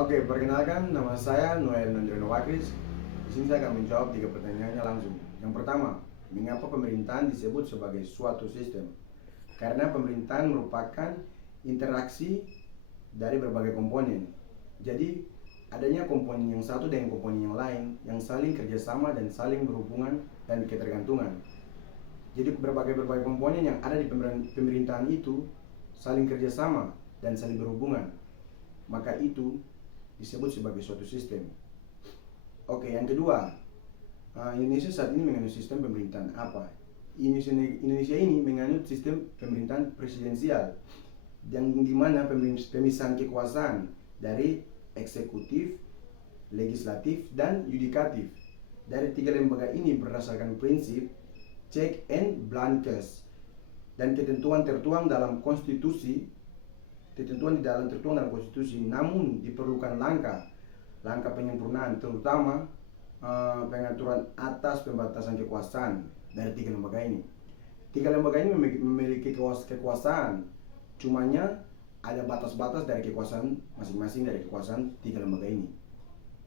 Oke, perkenalkan nama saya Noel Nandreno Wakris. Di sini saya akan menjawab 3 pertanyaannya langsung. Yang pertama, mengapa pemerintahan disebut sebagai suatu sistem? Karena pemerintahan merupakan interaksi dari berbagai komponen. Jadi, adanya komponen yang satu dengan komponen yang lain yang saling kerjasama dan saling berhubungan dan ketergantungan. Jadi, berbagai komponen yang ada di pemerintahan itu saling kerjasama dan saling berhubungan. Maka itu disebut sebagai suatu sistem. Oke, yang kedua, Indonesia saat ini menganut sistem pemerintahan apa? Indonesia ini menganut sistem pemerintahan presidensial, yang dimana pemisahan kekuasaan dari eksekutif, legislatif, dan yudikatif. Dari 3 lembaga ini berdasarkan prinsip check and balances dan ketentuan tertuang dalam konstitusi. Tertuang dalam konstitusi, namun diperlukan langkah penyempurnaan, terutama pengaturan atas pembatasan kekuasaan dari 3 lembaga ini. 3 lembaga ini memiliki kekuasaan, cumanya ada batas-batas dari kekuasaan masing-masing dari kekuasaan 3 lembaga ini.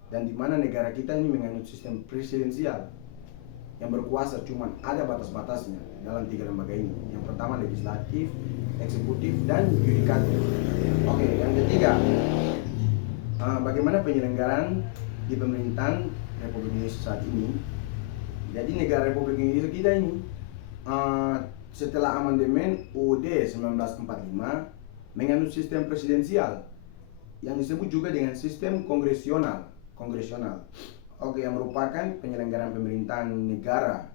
Dan di mana negara kita ini menganut sistem presidensial yang berkuasa, cuma ada batas-batasnya dalam 3 lembaga ini. Yang pertama legislatif, eksekutif, dan yudikatif. Oke, yang ketiga, bagaimana penyelenggaraan di pemerintahan Republik Indonesia saat ini? Jadi negara Republik Indonesia kita ini setelah amandemen UUD 1945 menganut sistem presidensial yang disebut juga dengan sistem kongresional. Oke, yang merupakan penyelenggaraan pemerintahan negara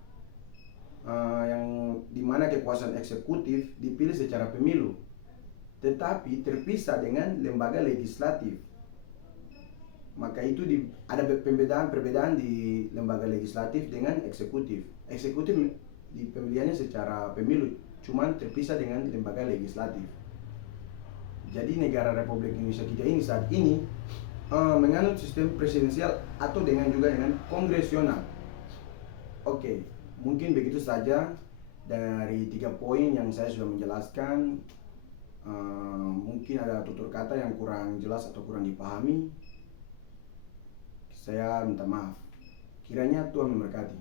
yang dimana kekuasaan eksekutif dipilih secara pemilu, tetapi terpisah dengan lembaga legislatif. Maka itu ada perbedaan di lembaga legislatif dengan eksekutif. Eksekutif di pemilihannya secara pemilu, cuman terpisah dengan lembaga legislatif. Jadi negara Republik Indonesia kita ini saat ini menganut sistem presidensial atau juga dengan kongresional. Oke, mungkin begitu saja dari 3 poin yang saya sudah menjelaskan. Mungkin ada tutur kata yang kurang jelas atau kurang dipahami. Saya minta maaf. Kiranya Tuhan memberkati.